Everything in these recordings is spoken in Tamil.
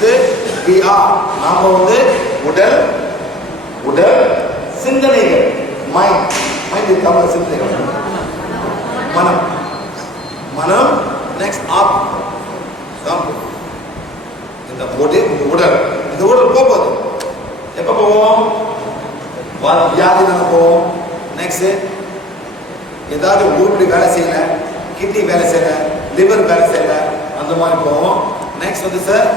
வந்து வி ஆர் நாம வந்து உடல் உடல் சிந்தனைகள் மைண்ட் மைண்ட் தமிழ் சிந்தனைகள். மனம். மனம் நெக்ஸ்ட் ஆப். இந்த போட்டி இந்த உடல். இந்த உடல் போகுது எப்போ போவோம்? வியாதி வியாதினால போவோம். நெக்ஸ்ட் ஏதாவது உருப்படி வேலை செய்யல கிட்னி வேலை செய்யல லிவர் வேலை செய்யல அந்த மாதிரி போவோம். நெக்ஸ்ட் வந்து சார்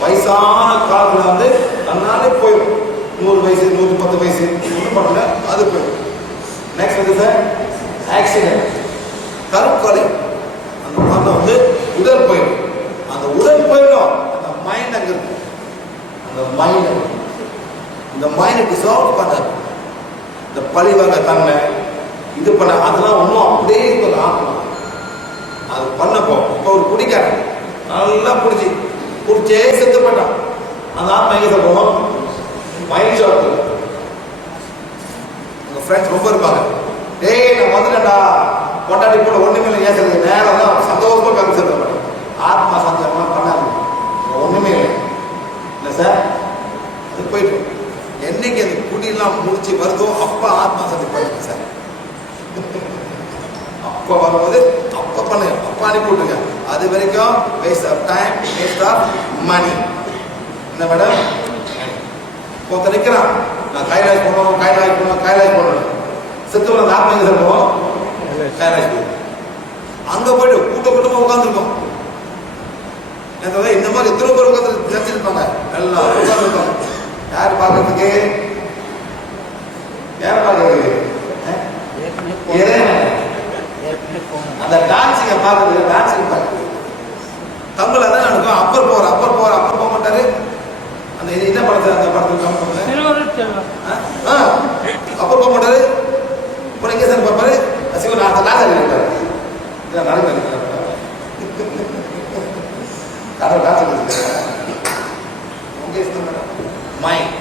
வயசான காலத்தில் வந்து தன்னாலே போயிடும் நூறு வயசு நூற்றி பத்து வயசு ஒன்றும் பண்ணல அது போயிடும் நெக்ஸ்ட் வந்து சார் ஆக்சிடென்ட் தற்கொலை அந்த குழந்தை வந்து உடல் போயிடும் அந்த உடல் போயிடும் அந்த மைண்ட் அங்கே இருக்கும் அந்த மைண்ட் இந்த மைண்டை டிசால்வ் பண்ண இந்த பழி வாங்க தன்மை இது பண்ண அதெல்லாம் ஒன்றும் அப்படியே இப்போ ஆகணும் அது பண்ணப்போ இப்போ ஒரு குடிக்காரன் நல்லா குடிச்சு குடிச்சே செத்து போயிட்டான் அந்த ஆத்மா எங்க போகும் மைண்ட் ஷாப் உங்க ஃப்ரெண்ட்ஸ் ரொம்ப இருப்பாங்க. டேய் நான் வந்துட்டேன்டா. கொண்டாடி போட ஒண்ணுமே இல்லை ஏன் நேரம் தான் சந்தோஷமா கம்மி செலுத்த மாட்டேன் ஆத்மா சந்தோஷமா பண்ணாது இங்க ஒண்ணுமே இல்லை இல்லை சார் அது போயிட்டு என்னைக்கு அந்த குடியெல்லாம் முடிச்சு வருதோ அப்ப ஆத்மா சந்தி போயிருக்கு சார் அப்ப வரும்போது அப்ப பண்ணுங்க அப்ப அனுப்பி விட்டுருங்க அது waste of time waste of money என்ன மேடம் ஒருத்தர் நிற்கிறான் நான் கைலாஷ் போகணும் கைலாஷ் போகணும் கைலாஷ் போகணும் செத்து அந்த ஆத்மா எங்க சார் போவோம் கைலாஷ் போகும் அங்க போயிட்டு கூட்ட கூட்டமா உட்காந்துருக்கோம் இந்த மாதிரி எத்தனை பேர் உட்காந்து நினைச்சிருப்பாங்க? எல்லாம் உட்காந்துருப்பாங்க யார் பார்க்கறதுக்கு? யார் பார்க்கறதுக்கு. அந்த டான்ஸிங்க பார்க்கறது டான்ஸிங் பார்க்கறது தமிழ் அதான் நடக்கும் அப்பர் போற அப்பர் போற அப்பர் போக மாட்டாரு. அந்த இது என்ன படத்துல அந்த படத்துல அப்பர் போக மாட்டாரு. அப்புறம் எங்கே சார் பார்ப்பாரு சிவன் நான் லாசர் இருப்பாரு இதான் நடக்க கடவுள் லாசர் மைண்ட்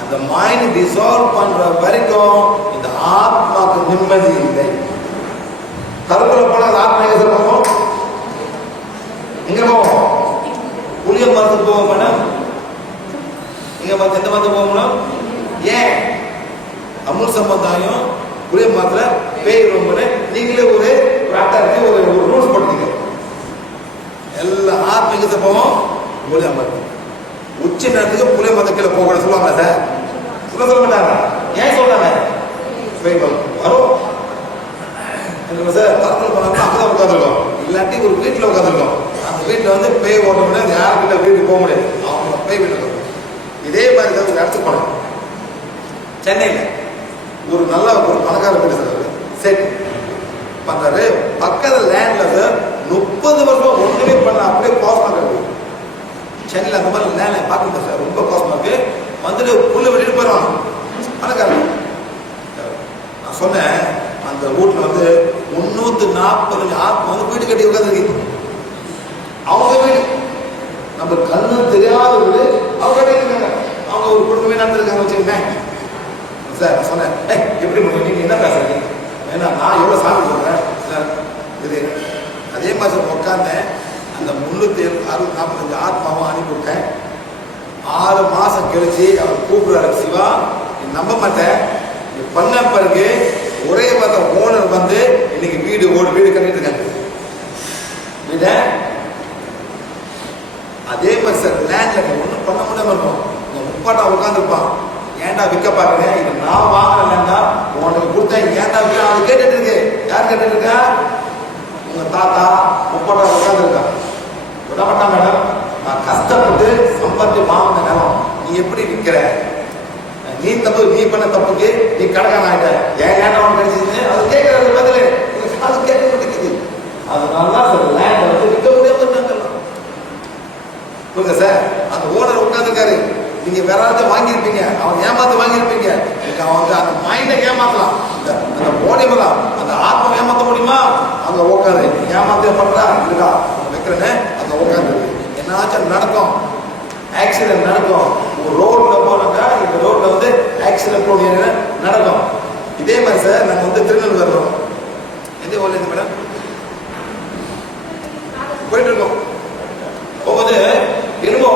அந்த மைண்ட் டிசால்வ் பண்ற வரைக்கும் இந்த ஆத்மாக்கு நிம்மதி இல்லை. கருத்துல போனா அந்த ஆத்மா எங்க போவோம் புளிய மரத்துக்கு போவோம் மேடம்? எங்க மரத்து எந்த மரத்துக்கு போவோம் ஏன்? அமுல் சம்பிரதாயம் புளிய மரத்துல பேய் ரொம்ப நீங்களே ஒரு ஒரு அட்டாக்கு ஒரு ஒரு ரூல்ஸ் போட்டீங்க எல்லா ஆத்மா எங்க போவோம்? புளிய மரத்து உச்சி நேரத்துக்கு புளிய மரத்து கீழே போக சொல்லுவாங்க சார்? சொல்ல சொல்ல மாட்டாங்க ஏன் சொல்றாங்க? பேய் வரும். வரும் சார்? தரத்தில் போனாங்கன்னா அங்கே தான் உட்காந்துருக்கோம் இல்லாட்டி ஒரு வீட்டில் உட்காந்துருக்கோம் வீட்டில் வந்து பேய் ஓட்டணும்னா அது யாருக்கிட்ட வீட்டுக்கு போக முடியாது. அவங்க பேய் வீட்டில் இதே மாதிரி தான் ஒரு இடத்துக்கு போனோம் சென்னையில் ஒரு நல்ல ஒரு பணக்கார வீடு சார் சரி பண்ணாரு பக்கத்தில் லேண்டில் சார் முப்பது வருஷம் ஒன்றுமே பண்ண அப்படியே கோசமாக இருக்கு. சென்னையில் அந்த மாதிரி லேண்ட் பார்க்கணும் சார். ரொம்ப கோசமாக இருக்கு வந்துட்டு புல்லு வெளியிட்டு போயிடுவாங்க பணக்காரங்க நான் சொன்னேன் அந்த வீட்டில் வந்து முந்நூற்று நாற்பது ஆத்மா வந்து வீடு கட்டி உட்காந்துருக்கு அவங்க வீடு. நம்ம கண்ணு தெரியாத வீடு. அவங்க கட்டியிருக்காங்க அவங்க ஒரு குடும்பமே நடந்திருக்காங்க வச்சுக்கோங்க சார் சொன்னேன். ஏய் எப்படி முடியும் நீங்கள் என்ன பேசுறீங்க? ஏன்னா நான் எவ்வளோ சாமி சொல்கிறேன் சார் இது அதே மாதிரி உட்காந்தேன் அந்த முந்நூற்றி அறுபது நாற்பத்தஞ்சு ஆத்மாவும் அனுப்பிவிட்டேன் ஆறு மாதம் கழிச்சு அவர் கூப்பிடுறாரு சிவா நீ நம்ப மாட்டேன் நீ பண்ண பிறகு ஒரே பார்த்த ஓனர் வந்து இன்னைக்கு வீடு ஓடு வீடு கட்டிட்டு இருக்காங்க வீட? அதே மாதிரி சார் லேண்ட்ல ஒன்றும் பண்ண முடியாம இருக்கும். இந்த முப்பாட்டா உட்காந்துருப்பான் ஏன்டா விற்க பாக்குறேன் இது நான் வாங்கின லேண்டா உனக்கு கொடுத்தேன் ஏன்டா விற்க அது கேட்டுட்டு இருக்கு. யார் கேட்டுட்டு இருக்கா? உங்க தாத்தா முப்பாட்டா உட்காந்துருக்கா விடமாட்டா மேடம்? நான் கஷ்டப்பட்டு சம்பாதி வாங்கின நிலம். நீ எப்படி விற்கிற? நீ தப்பு நீ பண்ண தப்புக்கு நீ கடகான ஆகிட்ட ஏன் ஏன்டா உனக்கு கிடைச்சதுன்னு அது கேட்கறது பதில் அது கேட்க மாட்டேங்குது அதனால தான் சார் லேண்ட் வந்து விற்க முடியாம இருக்காங்க புரியுதா சார் அந்த ஓனர் உட்காந்துருக்காரு நீங்க வேற யாராவது வாங்கியிருப்பீங்க அவன் ஏமாத்து வாங்கியிருப்பீங்க இன்னைக்கு அவன் வந்து அந்த மைண்டை ஏமாத்தலாம் இந்த அந்த பாடி மேலாம் அந்த ஆத்மா ஏமாத்த முடியுமா அங்க உட்காந்து இருக்கா வைக்கிறேன். அந்த உட்காந்து என்னாச்சும் நடக்கும். ஆக்சிடென்ட் நடக்கும். ஒரு ரோட்ல போனாக்கா இந்த ரோட்ல வந்து ஆக்சிடென்ட் போனீங்க நடக்கும். இதே மாதிரி சார் நாங்கள் வந்து திருநெல் வர்றோம் எந்த ஊர்ல இருந்து மேடம் போயிட்டு இருக்கோம். போகும்போது என்னமோ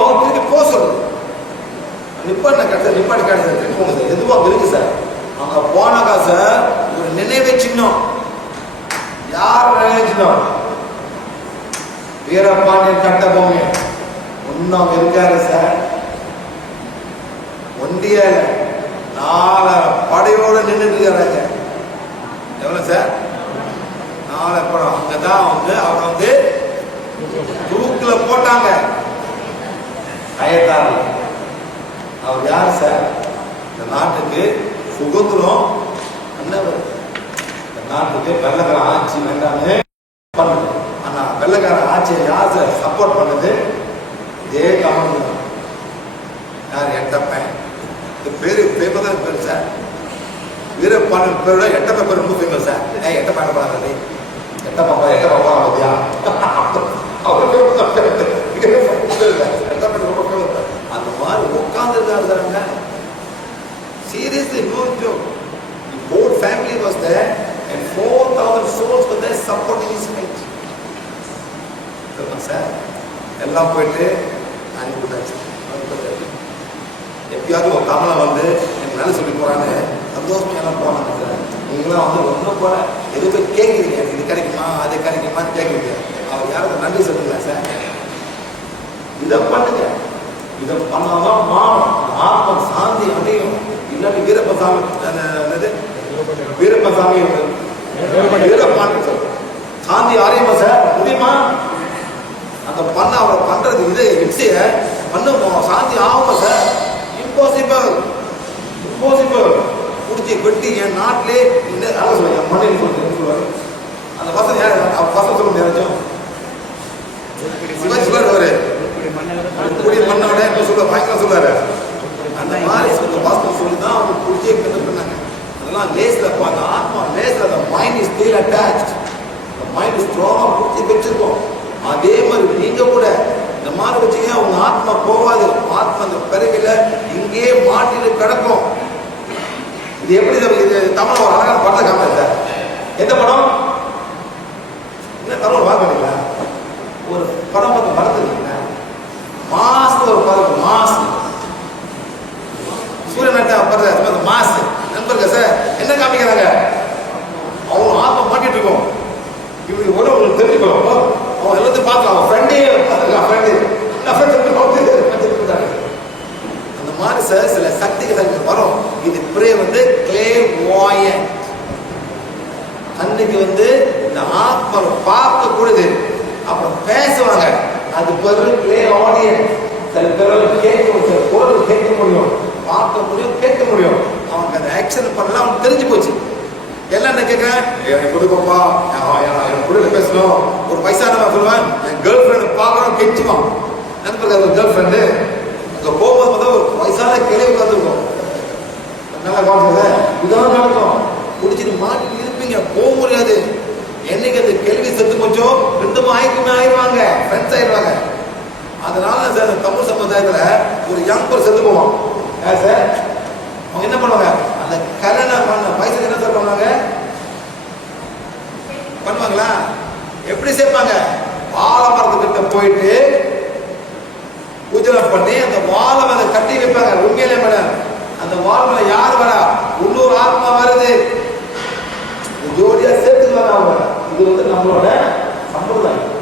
நிப்பாட்டின கடைசி நிப்பாடு கிடையாது திருப்பி சார் எதுவாக இருக்கு சார் அங்க போனாக்கா சார் ஒரு நினைவே சின்னம். யார் நினைவே சின்னம்? வீரபாண்டியன் கட்டபொம்மை இன்னும் இருக்காரு சார் ஒண்டிய நாலு படையோட நின்றுட்டு இருக்காங்க எவ்வளோ சார் நாலு படம் அங்கே தான் வந்து அவரை வந்து தூக்கில் போட்டாங்க. கயத்தாரில் அவர் யார் சார் இந்த நாட்டுக்கு சுதந்திரம். என்ன? இந்த நாட்டுக்கு வெள்ளக்கார ஆட்சி வேண்டாம்னு பண்ணுது. ஆனா வெள்ளக்கார ஆட்சியை யார் சப்போர்ட் பண்ணது? இதே கவர்மெண்ட் யார்? எட்டப்பன். இந்த பேரு ஃபேமஸான பேர் சார். வீரப்பாண்டியன் பேரோட எட்டப்ப பேர் ரொம்ப ஃபேமஸ் சார். ஏ எட்டப்பா என்ன பண்ணாங்க எட்டப்பா எட்டப்பா போறா பத்தியா அவர் பேர் தான் எட்டப்பன் ரொம்ப ஃபேமஸ் அந்த மாதிரி உட்கார்ந்து இருக்காங்க seriously no joke The whole family was there and 4,000 souls were there supporting sir. எல்லாம் போயிட்டு அனுப்பிவிட்டாச்சு அனுப்பிவிட்டாச்சு. எப்பயாவது ஒரு தமிழை வந்து எனக்கு நல்ல சொல்லி போறான்னு சந்தோஷமா எல்லாம் போனாங்க சார் நீங்களாம் வந்து ஒன்றும் போல எதுவுமே கேட்குறீங்க இது கிடைக்குமா அது கிடைக்குமான்னு கேட்குறீங்க அவர் யாருக்கு நன்றி சொல்லுங்களா சார். இதை பண்ணுங்க. இதை பண்ணாதான் மாறும். ஆத்ம சாந்தி அடையும். இல்லாட்டி வீரப்பசாமி என்னது? வீரப்பசாமி. வீரப்பாண்டி சார். சாந்தி அடையுமா சார்? முடியுமா? அந்த பண்ண அவரை பண்றது இது இம்சைய பண்ணுமோ சாந்தி ஆகுமா சார் இம்பாசிபிள் இம்பாசிபிள் குடிச்சு வெட்டி என் நாட்டிலே என்ன அதான் சொல்லுங்க மண்ணில் சொல்லுவாரு? அந்த பசங்க யார்? அவர் பசங்க சொல்ல முடியாது சிவாஜி சொல்லுவார் அவரு. கூடிய மண்ணோட என்ன சொல்ல பயங்கரம் சொல்லுவாரு. அந்த மாதிரி சொல்ல வாஸ்தவம் சொல்லி தான் அவங்க குடிச்சே கண்டு பண்ணாங்க? அதெல்லாம் லேஸ்ல அந்த ஆத்மா லேஸ்ல அந்த mind is still attach mind ஸ்ட்ராங்கா பிடிச்சி வச்சிருக்கோம். அதே மாதிரி நீங்க கூட இந்த மாதிரி வச்சீங்க உங்க ஆத்மா போகாது. ஆத்மா அந்த பிறவில இங்கேயே மாட்டிட்டு கிடக்கும். இது எப்படி இது- தமிழ் ஒரு அழகான படத்தை காமிச்சா எந்த படம்? என்ன தமிழ் பார்க்கறீங்களா ஒரு படம் பார்த்து படத்துறீங்களா மாசத்துல ஒரு படம் மாஸ் சூரியன் நட்டா படுற மாஸ். நண்பர்கள் சார் என்ன காமிக்கிறாங்க அவங்க ஆத்மா மாட்டிட்டு இருக்கோம் இவனுக்கு ஒரு உங்களுக்கு தெரிஞ்சுக்கணும் அவன் எல்லாத்தையும் பார்க்கலாம் அவன் ஃப்ரெண்டே பார்த்துருக்கான் ஃப்ரெண்டு அந்த மாதிரி சார் சில சக்திகள் சக்தி வரும் இது பிரே வந்து கிளே வாயன் அன்னைக்கு வந்து இந்த ஆத்மாவை கூடுது. அப்புறம் பேசுவாங்க. அது பேரு பிளே ஆடியன்ஸ் சில பேர் கேட்க சில குரல் கேட்க முடியும் பார்க்க முடியும் கேட்க முடியும் அவனுக்கு அந்த ஆக்ஷன் பண்ணலாம் அவனுக்கு தெரிஞ்சு போச்சு. எல்லாம் என்ன கேட்கிறேன் எனக்கு கொடுப்பா எனக்கு கொடுக்க பேசணும். ஒரு வயசானவன் சொல்லுவேன் என் கேர்ள் ஃப்ரெண்டு பார்க்குறோம் கெஞ்சுவான் நண்பர்கள் ஒரு கேர்ள் ஃப்ரெண்டு அங்கே போகும்போது பார்த்தா ஒரு வயசான கிளை உட்காந்துருக்கும் நல்லா கவனிச்சுங்க இதான் நடக்கும். குடிச்சிட்டு மாட்டி இருப்பீங்க போக முடியாது. செத்து போச்சோ ரெண்டு ஆயிரக்குமே ஆயிடுவாங்க ஃப்ரெண்ட்ஸ் ஆயிடுவாங்க அதனால சார் தமிழ் சமுதாயத்தில் ஒரு யங் பர் செத்து போவான். யார் சார் அவங்க என்ன பண்ணுவாங்க? அந்த கல்யாணம் பண்ண வயசுக்கு என்ன சார் பண்ணுவாங்க? பண்ணுவாங்களா? எப்படி சேர்ப்பாங்க? ஆலமரத்துக்கிட்ட போயிட்டு பூஜனை பண்ணி அந்த வாழை அதை கட்டி வைப்பாங்க. உண்மையிலே மேடம் அந்த வால் மேல யார் வரா உள்ளூர் ஆத்மா வருது இது ஜோடியா சேர்த்துக்குவாங்க அவங்க இது வந்து நம்மளோட சம்பிரதாயம்.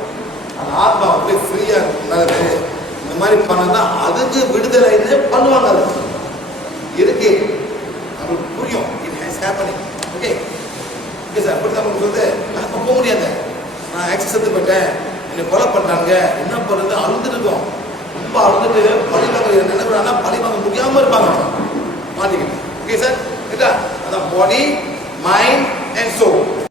அந்த ஆத்மா அப்படியே ஃப்ரீயா நடக்குது இந்த மாதிரி பண்ணா அதுக்கு விடுதலைன்னு பண்ணுவாங்க அது இருக்கு. அவங்களுக்கு புரியும். It has happening okay okay sir அப்படி உங்களுக்கு சொல்லுது நான் போக முடியாது. நான் ஆக்சஸ் எடுத்துப்பட்டேன் என்னை கொலை பண்ணாங்க என்ன பண்ணுறது அழுதுட்டு இருக்கோம். ரொம்ப அழுதுட்டு பழி வாங்க நினைவுறானா பழி வாங்க முடியாமல் இருப்பாங்க. மாட்டிக்கிட்டு. ஓகே சார் கேட்டா அதான் பாடி மைண்ட் அண்ட் சோல்